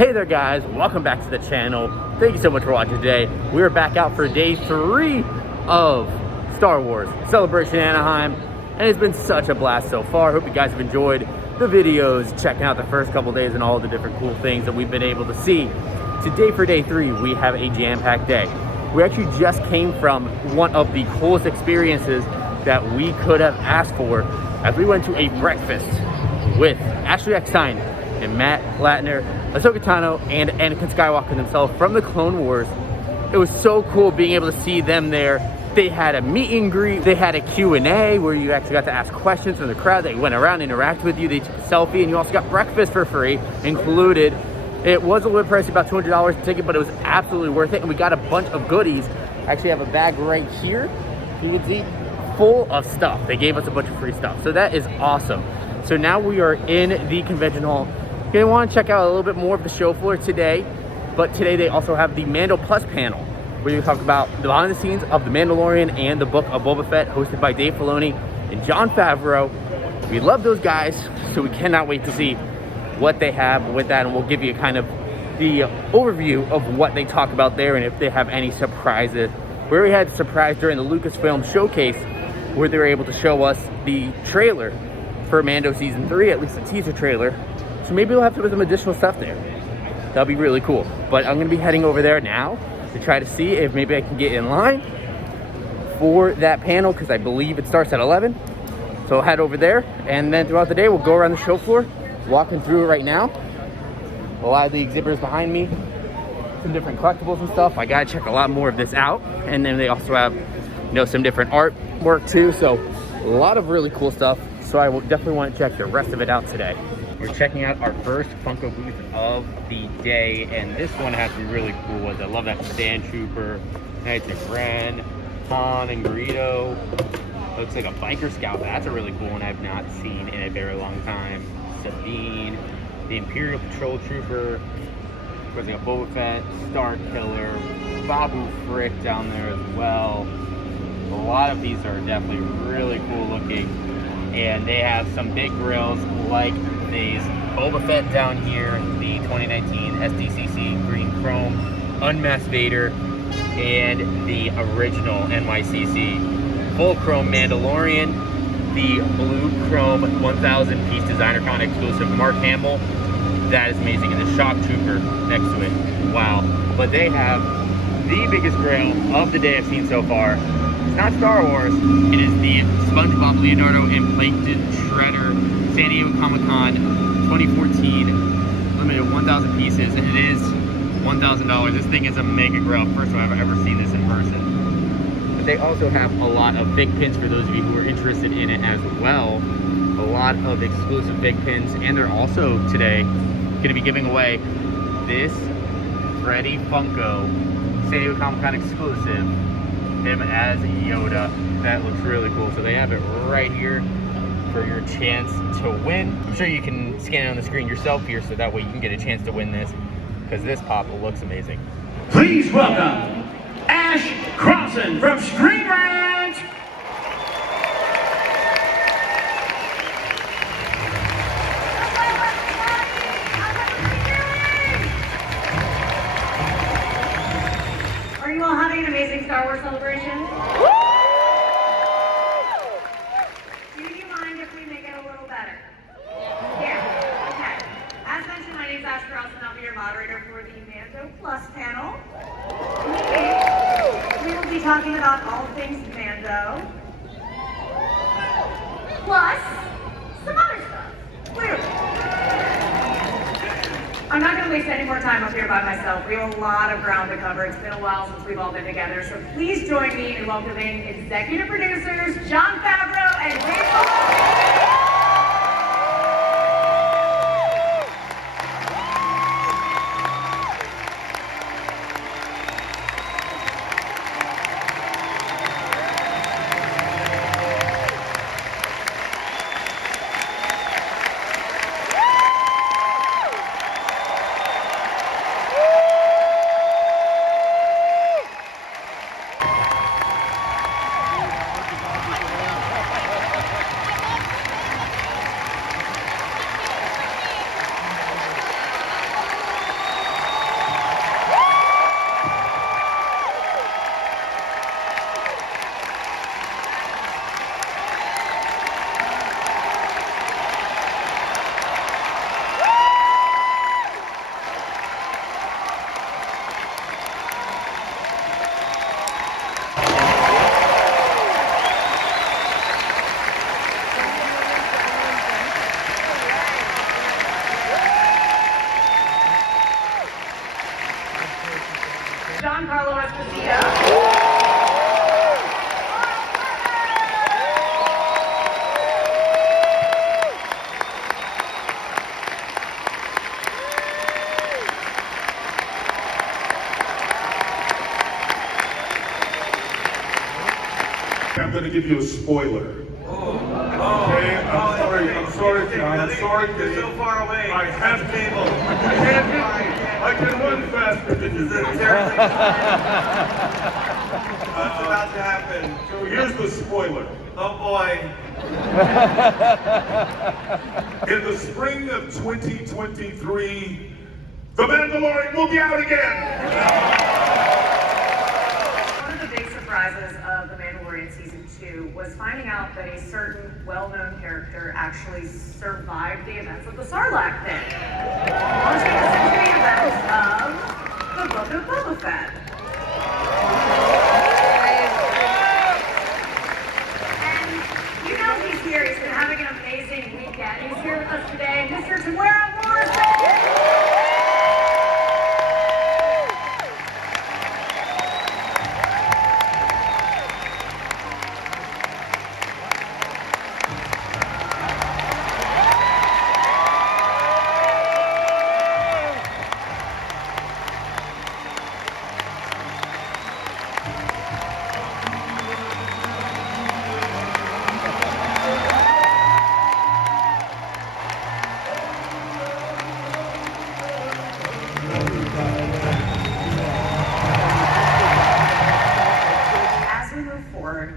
Hey there guys, welcome back to the channel. Thank you so much for watching today. We are back out for day 3 of Star Wars Celebration Anaheim, and it's been such a blast so far. Hope you guys have enjoyed the videos, checking out the first couple days and all the different cool things that we've been able to see. Today for day 3, we have a jam-packed day. We actually just came from one of the coolest experiences that we could have asked for as we went to a breakfast with Ashley Eckstein and Matt Latner, Ahsoka Tano, and Anakin Skywalker themselves from the Clone Wars. It was so cool being able to see them there. They had a meet and greet, they had a Q&A where you actually got to ask questions from the crowd. They went around, interacted with you, they took a selfie, and you also got breakfast for free included. It was a little pricey, about $200 a ticket, but it was absolutely worth it, and we got a bunch of goodies. I actually have a bag right here, you can see, full of stuff. They gave us a bunch of free stuff, so that is awesome. So now we are in the convention hall. You're gonna want to check out a little bit more of the show floor today, but today they also have the Mando Plus panel, where you talk about the behind the scenes of The Mandalorian and the book of Boba Fett, hosted by Dave Filoni and Jon Favreau. We love those guys, so we cannot wait to see what they have with that, and we'll give you kind of the overview of what they talk about there and if they have any surprises. We already had a surprise during the Lucasfilm showcase where they were able to show us the trailer for Mando Season 3, at least a teaser trailer. So maybe we'll have to put some additional stuff there. That'll be really cool. But I'm gonna be heading over there now to try to see if maybe I can get in line for that panel, because I believe it starts at 11. So I'll head over there, and then throughout the day, we'll go around the show floor, walking through it right now. A lot of the exhibitors behind me, some different collectibles and stuff. I gotta check a lot more of this out. And then they also have, you know, some different artwork too. So a lot of really cool stuff. So I will definitely want to check the rest of it out today. We're checking out our first Funko booth of the day, and this one has some really cool ones. I love that Sand Trooper, Knights of Ren, Han and Greedo. Looks like a Biker Scout. That's a really cool one I've not seen in a very long time. Sabine, the Imperial Patrol Trooper, of course, like a Boba Fett, Star Killer, Babu Frick down there as well. A lot of these are definitely really cool looking, and they have some big grills like these Boba Fett down here, the 2019 SDCC Green Chrome Unmasked Vader, and the original NYCC Full Chrome Mandalorian, the Blue Chrome 1000 piece Designer Con exclusive Mark Hamill. That is amazing, and the Shock Trooper next to it. Wow. But they have the biggest grail of the day I've seen so far. It's not Star Wars, it is the SpongeBob, Leonardo, and Plankton Shredder San Diego Comic-Con 2014, limited 1,000 pieces, and it is $1,000. This thing is a mega grail. First time I've ever seen this in person. But they also have a lot of big pins for those of you who are interested in it as well. A lot of exclusive big pins, and they're also today going to be giving away this Freddy Funko San Diego Comic-Con exclusive, him as Yoda. That looks really cool. So they have it right here for your chance to win. I'm sure you can scan it on the screen yourself here, so that way you can get a chance to win this, because this pop looks amazing. Please welcome Ash Crossan from Screen Rant. Are you all having an amazing Star Wars celebration? Moderator for the Mando Plus panel. We will be talking about all things Mando, plus some other stuff. Clearly. I'm not going to waste any more time up here by myself. We have a lot of ground to cover. It's been a while since we've all been together, so please join me in welcoming executive producers Jon Favreau and Dave Filoni. I'm gonna give you a spoiler. Okay, I'm sorry, John. I'm sorry, You're so far away. I have cable. I can run faster than you. What's about to happen? So here's the spoiler. Oh boy. In the spring of 2023, The Mandalorian will be out again. One of the big surprises of The Mandalorian Season 2 was finding out that a certain well-known character actually survived the events of the Sarlacc pit. Let's take us into the events of the Book of Boba Fett. And you know he's here. He's been having an amazing weekend. He's here with us today, Mr. Tamara Morrison.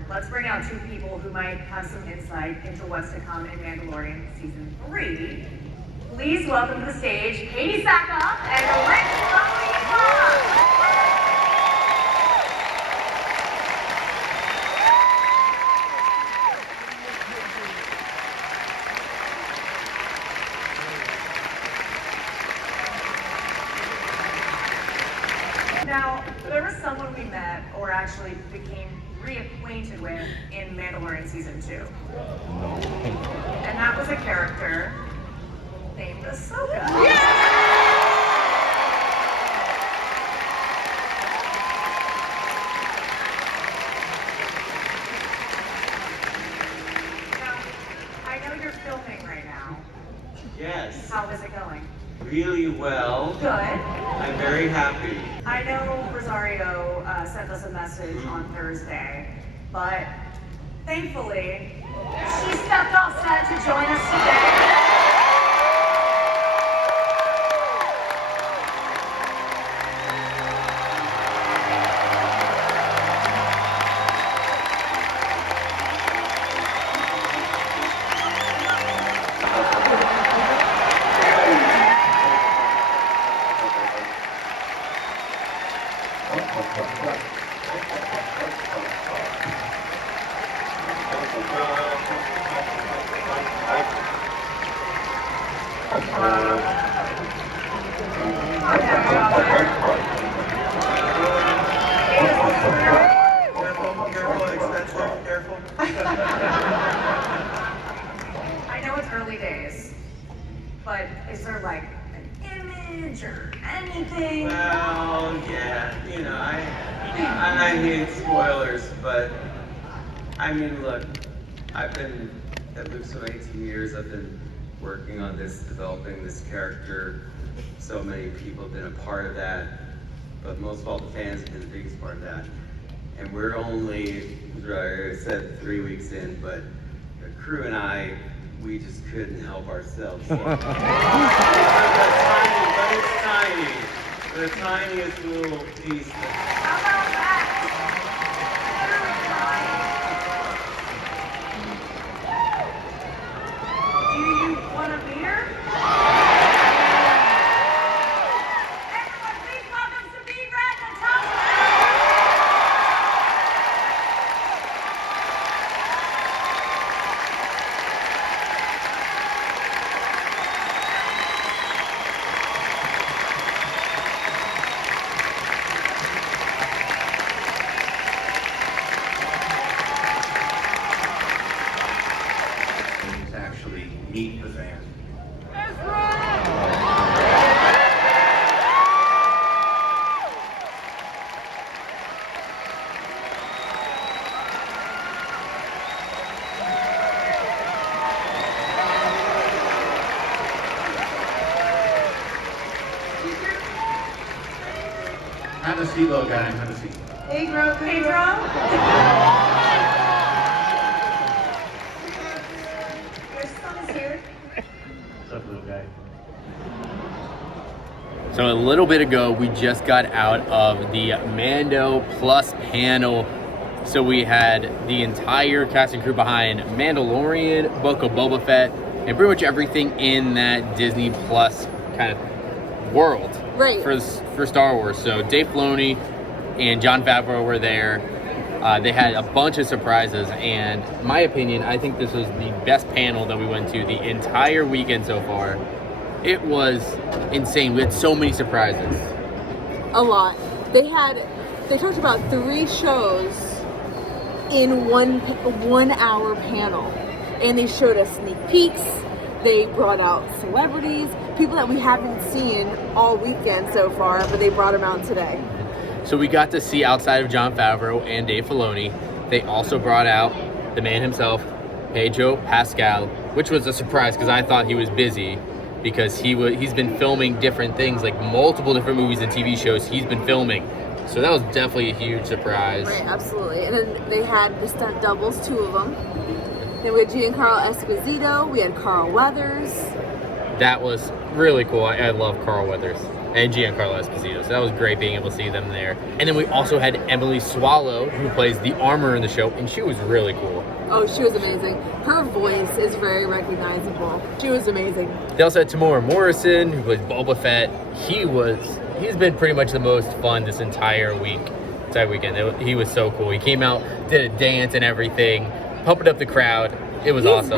Let's bring out two people who might have some insight into what's to come in Mandalorian Season 3. Please welcome to the stage Katie Sackhoff and Rick Fox. Now, there was someone we met, or actually became reacquainted with, in Mandalorian Season 2. And that was a character named Ahsoka. Now, I know you're filming right now. Yes. How is it going? Really well. Good. I'm very happy. I know Rosario sent us a message on Thursday, but thankfully, she stepped off set to join us today. Careful. I know it's early days, but is there like an image or anything? Well, yeah, I hate spoilers, but I mean, look, I've been at Lucasfilm 18 years. I've been working on this, developing this character. So many people have been a part of that, but most of all, the fans have been the biggest part of that. And we're only, I said 3 weeks in, but the crew and I, we just couldn't help ourselves. So. But it's tiny. The tiniest little piece. How about that? Do you want a beer? Everyone, please welcome Sabine Wren and Natasha. To actually meet the fan. Have a seat, little guy. Have a seat. Pedro. So a little bit ago, we just got out of the Mando Plus panel. So we had the entire cast and crew behind Mandalorian, Book of Boba Fett, and pretty much everything in that Disney Plus kind of world for Star Wars. So Dave Filoni and Jon Favreau were there. They had a bunch of surprises, and in my opinion, I think this was the best panel that we went to the entire weekend so far. It was insane. We had so many surprises. A lot. They talked about 3 shows in one hour panel, and they showed us sneak peeks. They brought out celebrities, people that we haven't seen all weekend so far, but they brought them out today. So we got to see, outside of Jon Favreau and Dave Filoni, they also brought out the man himself, Pedro Pascal, which was a surprise because I thought he was busy, because he's been filming different things, like multiple different movies and TV shows he's been filming. So that was definitely a huge surprise. Right, absolutely. And then they had the stunt doubles, 2 of them. Then we had Giancarlo Esposito, we had Carl Weathers. That was really cool. I love Carl Weathers and Giancarlo Esposito, so that was great being able to see them there. And then we also had Emily Swallow, who plays the armor in the show, and she was really cool. Oh, she was amazing. Her voice is very recognizable. She was amazing. They also had Tamora Morrison, who plays Boba Fett. He's been pretty much the most fun this entire weekend. He was so cool. He came out, did a dance and everything, pumping up the crowd. It was awesome.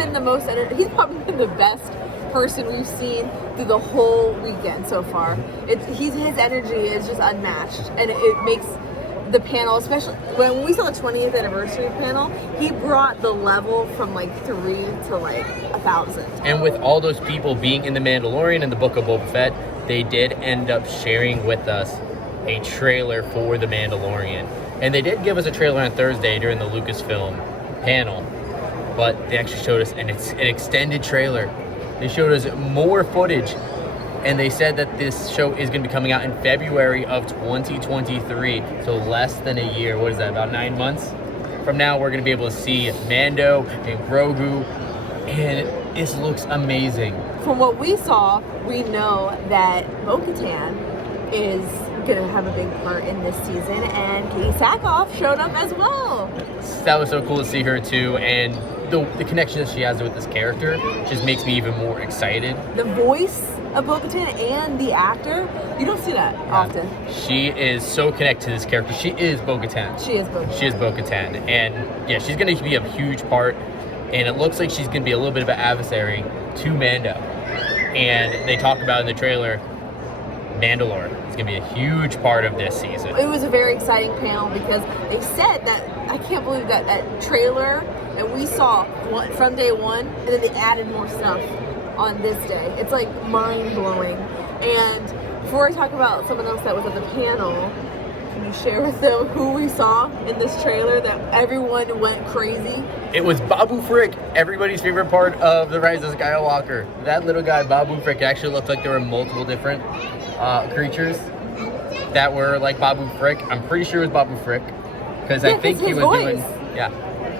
He's probably been the best person we've seen through the whole weekend so far. His energy is just unmatched, and it makes the panel, especially when we saw the 20th anniversary panel, he brought the level from like 3 to like 1,000. And with all those people being in The Mandalorian and the Book of Boba Fett, they did end up sharing with us a trailer for The Mandalorian. And they did give us a trailer on Thursday during the Lucasfilm panel, but they actually showed us an extended trailer. They showed us more footage, and they said that this show is going to be coming out in February of 2023, so less than a year. What is that, about 9 months? From now, we're going to be able to see Mando and Grogu, and this looks amazing. From what we saw, we know that Bo-Katan is going to have a big part in this season, and Katie Sackhoff showed up as well. That was so cool to see her too, and the connection that she has with this character just makes me even more excited. The voice of Bo-Katan and the actor, you don't see that often. She is so connected to this character. She is Bo-Katan. She is Bo-Katan. She is Bo-Katan, and yeah, she's going to be a huge part, and it looks like she's going to be a little bit of an adversary to Mando. And they talk about in the trailer, Mandalore is going to be a huge part of this season. It was a very exciting panel because they said that, I can't believe that trailer that we saw from day one, and then they added more stuff on this day. It's like mind-blowing. And before I talk about someone else that was at the panel, can you share with them who we saw in this trailer that everyone went crazy? It was Babu Frick, everybody's favorite part of The Rise of Skywalker. That little guy, Babu Frick, actually looked like there were multiple different creatures that were like Babu Frick. I'm pretty sure it was Babu Frick, because I think he was doing,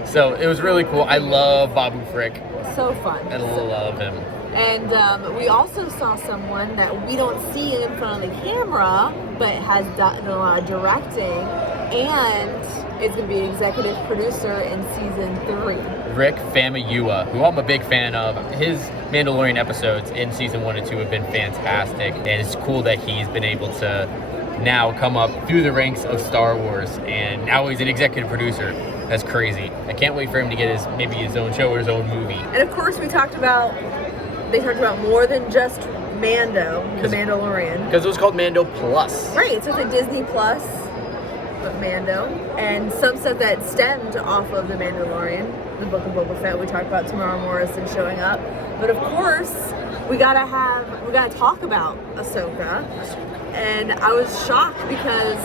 so it was really cool. I love Babu Frick. So fun. I love him. And we also saw someone that we don't see in front of the camera, but has done a lot of directing, and is going to be an executive producer in season 3. Rick Famuyiwa, who I'm a big fan of. His Mandalorian episodes in season 1 and 2 have been fantastic, and it's cool that he's been able to now come up through the ranks of Star Wars, and now he's an executive producer. That's crazy. I can't wait for him to get his own show or his own movie. And of course, they talked about more than just Mando, the Mandalorian. Because it was called Mando Plus. Right, so it's a Disney Plus, but Mando. And some stuff that stemmed off of the Mandalorian, the Book of Boba Fett. We talked about Tamara Morrison showing up. But of course, we gotta talk about Ahsoka. And I was shocked because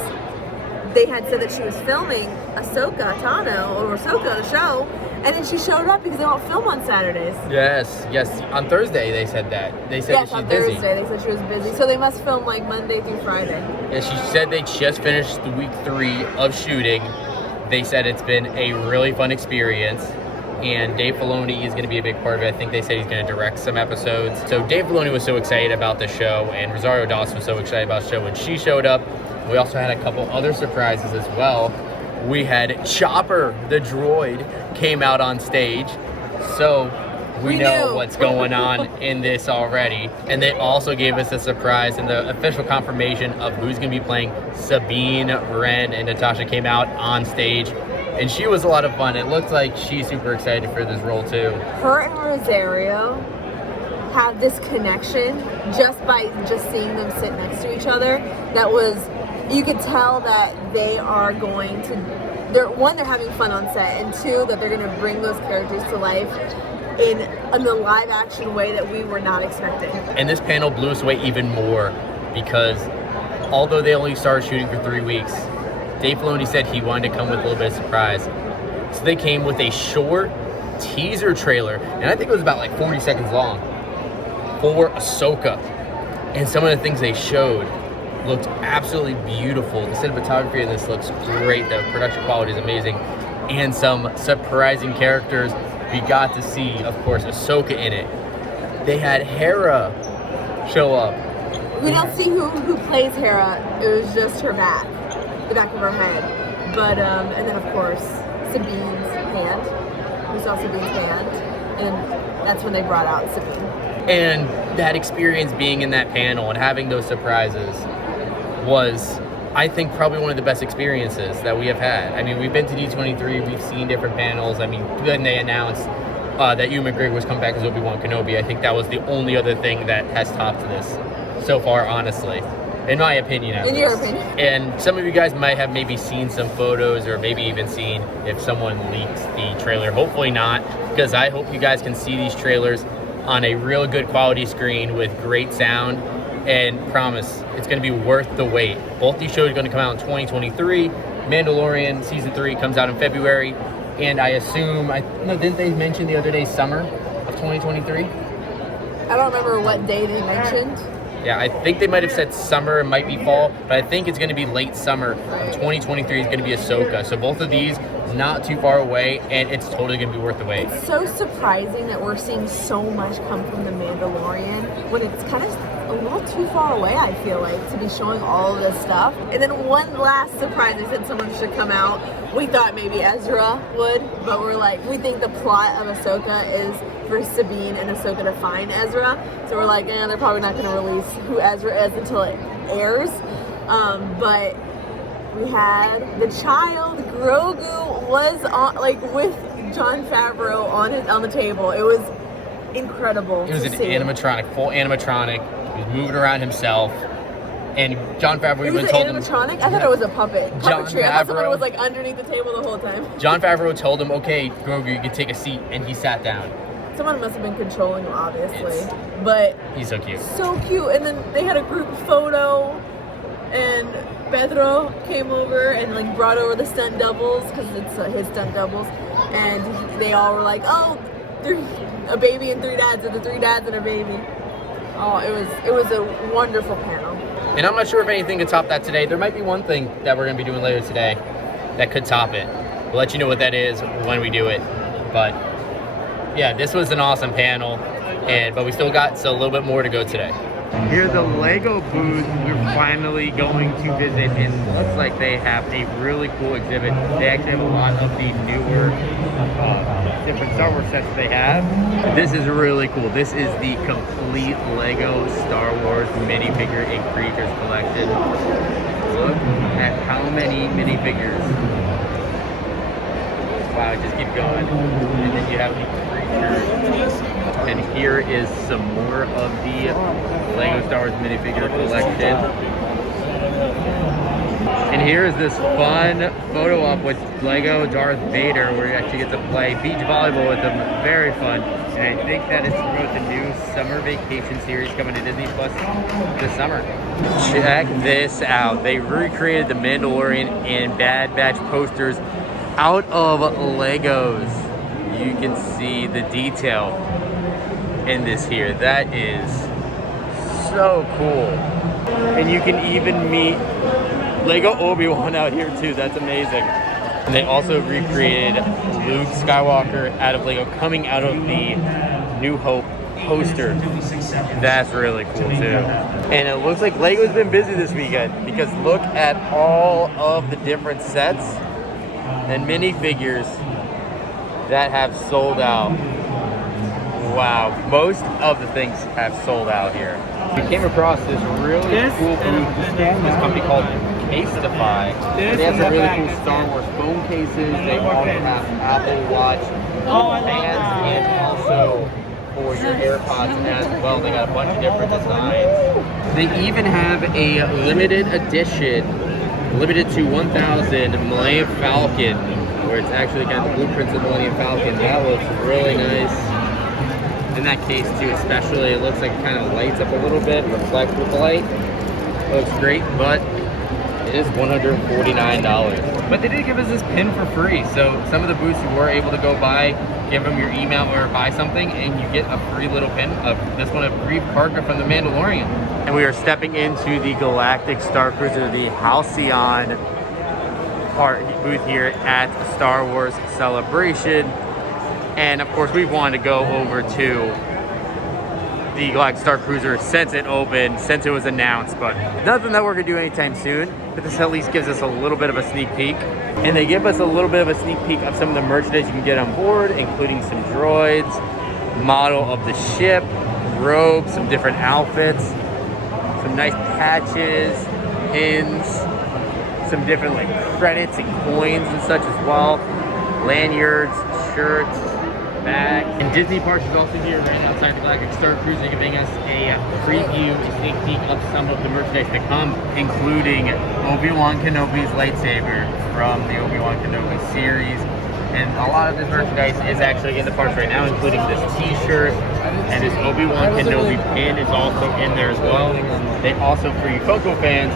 they had said that she was filming Ahsoka Tano, or Ahsoka, the show, and then she showed up because they don't film on Saturdays. Yes. On Thursday they said that. They said that she's busy. Thursday they said she was busy. So they must film like Monday through Friday. Yeah, she said they just finished the week 3 of shooting. They said it's been a really fun experience. and Dave Filoni is going to be a big part of it. I think they said he's going to direct some episodes. So Dave Filoni was so excited about the show, and Rosario Dawson was so excited about the show when she showed up. We also had a couple other surprises as well. We had Chopper, the droid, came out on stage. So we know what's going on in this already. And they also gave us a surprise, and the official confirmation of who's going to be playing Sabine Wren, and Natasha came out on stage. And she was a lot of fun. It looked like she's super excited for this role too. Her and Rosario have this connection just by seeing them sit next to each other. That was, you could tell that they are going to, they're having fun on set, and two, that they're going to bring those characters to life in the live action way that we were not expecting. And this panel blew us away even more because although they only started shooting for 3 weeks, Dave Filoni said he wanted to come with a little bit of surprise. So they came with a short teaser trailer, and I think it was about like 40 seconds long, for Ahsoka. And some of the things they showed looked absolutely beautiful. The cinematography in this looks great. The production quality is amazing. And some surprising characters. We got to see, of course, Ahsoka in it. They had Hera show up. We don't see who plays Hera. It was just her back, the back of her head. But, and then of course, Sabine's hand. We saw Sabine's hand. And that's when they brought out Sabine. And that experience being in that panel and having those surprises was, I think, probably one of the best experiences that we have had. I mean, we've been to D23, we've seen different panels. I mean, when they announced that Ewan Mcgregor was coming back as Obi-Wan Kenobi, I think that was the only other thing that has topped this so far, honestly. In my opinion, at least. In your opinion. And some of you guys might have maybe seen some photos, or maybe even seen if someone leaked the trailer. Hopefully not, because I hope you guys can see these trailers on a real good quality screen with great sound, and promise it's going to be worth the wait. Both these shows are going to come out in 2023. Mandalorian Season 3 comes out in February, and I assume, didn't they mention the other day summer of 2023? I don't remember what day they mentioned. Yeah, I think they might have said summer, it might be fall, but I think it's going to be late summer of 2023 is going to be Ahsoka. So both of these, not too far away, and it's totally going to be worth the wait. It's so surprising that we're seeing so much come from The Mandalorian when it's kind of a little too far away, I feel like, to be showing all of this stuff. And then one last surprise, they said someone should come out. We thought maybe Ezra would, but we're like, we think the plot of Ahsoka is for Sabine and Ahsoka to find Ezra. So we're like, they're probably not going to release who Ezra is until it airs. But we had the child, Grogu was on, like, with Jon Favreau on the table. It was incredible. It was an animatronic, full animatronic. He was moving around himself. And Jon Favreau even told him... animatronic? I thought it was a puppet. Puppetry. I thought someone was like underneath the table the whole time. Jon Favreau told him, okay, Grogu, you can take a seat, and he sat down. Someone must have been controlling him, obviously. But he's so cute. So cute. And then they had a group photo, and Pedro came over and like brought over the stunt doubles, because it's his stunt doubles. And they all were like, oh, a baby and 3 dads, or the 3 dads and a baby. Oh, it was a wonderful panel. And I'm not sure if anything could top that today. There might be one thing that we're going to be doing later today that could top it. We'll let you know what that is when we do it. But yeah, this was an awesome panel, but we still got a little bit more to go today. Here's the Lego booth we're finally going to visit, and it looks like they have a really cool exhibit. They actually have a lot of the newer different Star Wars sets they have. This is really cool. This is the complete Lego Star Wars minifigure and creatures collection. Look at how many minifigures. Wow, just keep going. And then you have the creatures. And here is some more of the Lego Star Wars minifigure collection. And here is this fun photo op with Lego Darth Vader, where you actually get to play beach volleyball with him. Very fun. And I think that is about the new summer vacation series coming to Disney Plus this summer. Check this out. They recreated the Mandalorian and Bad Batch posters out of Legos. You can see the detail in this here. That is so cool. And you can even meet Lego Obi-Wan out here too. That's amazing. And they also recreated Luke Skywalker out of Lego, coming out of the New Hope poster. That's really cool too. And it looks like Lego's been busy this weekend, because look at all of the different sets and minifigures that have sold out. Wow, most of the things have sold out here. We came across this really cool booth. This company called Casetify. They have some really cool Star Wars phone cases. They also have Apple Watch bands, and also for your AirPods as well. They got a bunch of different designs. They even have a limited edition, limited to 1,000 Millennium Falcon, where it's actually got the blueprints of Millennium Falcon. That looks really nice. In that case too, especially, it looks like it kind of lights up a little bit, reflects with the light. It looks great, but it is $149. But they did give us this pin for free, so some of the booths you were able to go buy, give them your email or buy something, and you get a free little pin of this one, a Grief Karga from The Mandalorian. And we are stepping into the Galactic Star Cruiser, the Halcyon booth here at Star Wars Celebration. And of course, we wanted to go over to the Galactic Star Cruiser since it opened, since it was announced, but nothing that we're gonna do anytime soon. But this at least gives us a little bit of a sneak peek. And they give us a little bit of a sneak peek of some of the merchandise you can get on board, including some droids, model of the ship, robes, some different outfits, some nice patches, pins, some different like credits and coins and such as well, lanyards, shirts, bags. And Disney Parks is also here right outside the Galactic Star Cruiser, giving us a preview, a sneak peek of some of the merchandise to come, including Obi-Wan Kenobi's lightsaber from the Obi-Wan Kenobi series. And a lot of this merchandise is actually in the parks right now, including this t-shirt, and this Obi-Wan Kenobi pin is also in there as well. They also, for you Funko fans,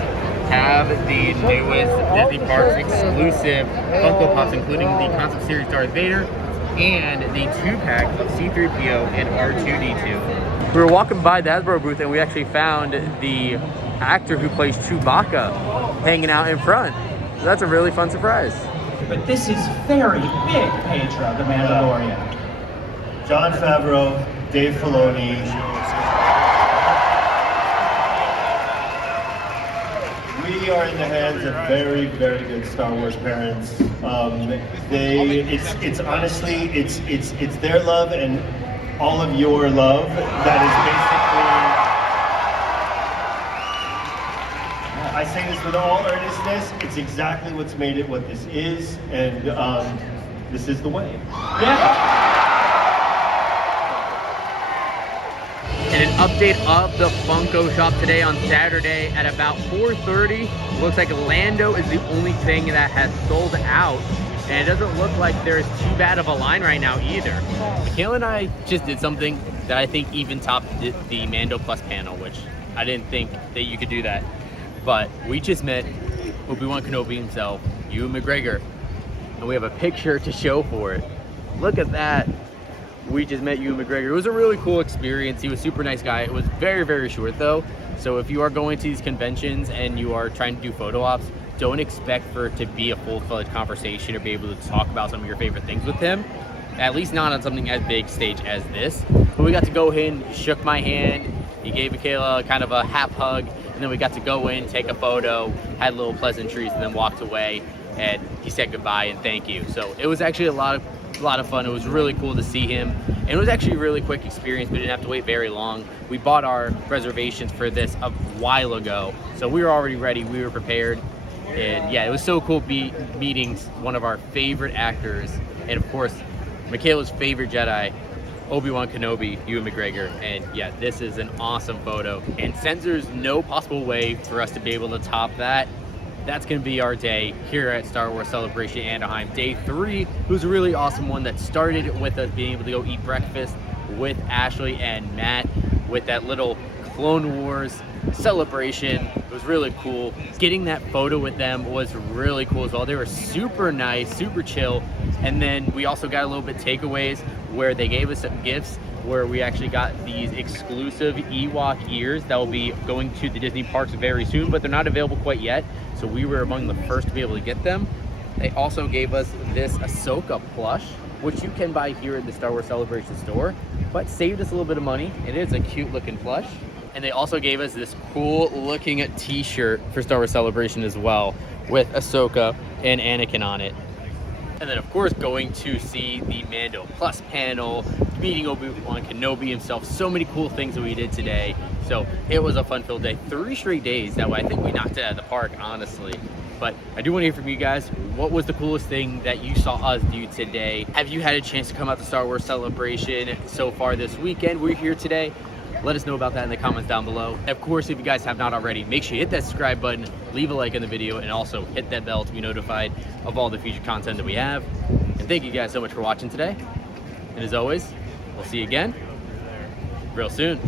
have the newest Disney Parks exclusive Funko Pops, including the concept series Darth Vader and the 2-pack of C-3PO and R2-D2. We were walking by the Hasbro booth and we actually found the actor who plays Chewbacca hanging out in front. So that's a really fun surprise. But this is very big, Pedro, the Mandalorian. Jon Favreau, Dave Filoni. We are in the hands of very, very good Star Wars parents. It's honestly, it's their love and all of your love that is basically. I say this with all earnestness. It's exactly what's made it what this is, and this is the way. Yeah. And an update of the Funko shop today on Saturday at about 4:30. Looks like Lando is the only thing that has sold out. And it doesn't look like there's too bad of a line right now either. Michaela and I just did something that I think even topped the Mando Plus panel, which I didn't think that you could do that. But we just met Obi-Wan Kenobi himself, Ewan McGregor. And we have a picture to show for it. Look at that. We just met Ewan McGregor. It was a really cool experience. He was a super nice guy. It was very, very short though. So if you are going to these conventions and you are trying to do photo ops, don't expect for it to be a full-fledged conversation or be able to talk about some of your favorite things with him. At least not on something as big stage as this. But we got to go in, he shook my hand, he gave Michaela kind of a half hug, and then we got to go in, take a photo, had little pleasantries, and then walked away, and he said goodbye and thank you. So it was actually a lot of fun. It was really cool to see him, and it was actually a really quick experience. We didn't have to wait very long. We bought our reservations for this a while ago, so we were already ready, we were prepared. And yeah, it was so cool meeting one of our favorite actors, and of course Michaela's favorite Jedi, Obi-Wan Kenobi, Ewan McGregor. And yeah, this is an awesome photo, and since there's no possible way for us to be able to top that, that's going to be our day here at Star Wars Celebration Anaheim. Day 3, it was a really awesome one that started with us being able to go eat breakfast with Ashley and Matt with that little Clone Wars celebration. It was really cool. Getting that photo with them was really cool as well. They were super nice, super chill. And then we also got a little bit takeaways where they gave us some gifts, where we actually got these exclusive Ewok ears that will be going to the Disney parks very soon, but they're not available quite yet. So we were among the first to be able to get them. They also gave us this Ahsoka plush, which you can buy here in the Star Wars Celebration store, but saved us a little bit of money. It is a cute looking plush. And they also gave us this cool looking t-shirt for Star Wars Celebration as well, with Ahsoka and Anakin on it. And then of course going to see the Mando Plus panel, meeting Obi-Wan Kenobi himself, so many cool things that we did today. So it was a fun-filled day, 3 straight days. That way I think we knocked it out of the park, honestly. But I do want to hear from you guys. What was the coolest thing that you saw us do today? Have you had a chance to come out to Star Wars Celebration so far this weekend? We're here today. Let us know about that in the comments down below. And of course, if you guys have not already, make sure you hit that subscribe button, leave a like on the video, and also hit that bell to be notified of all the future content that we have. And thank you guys so much for watching today. And as always, we'll see you again real soon.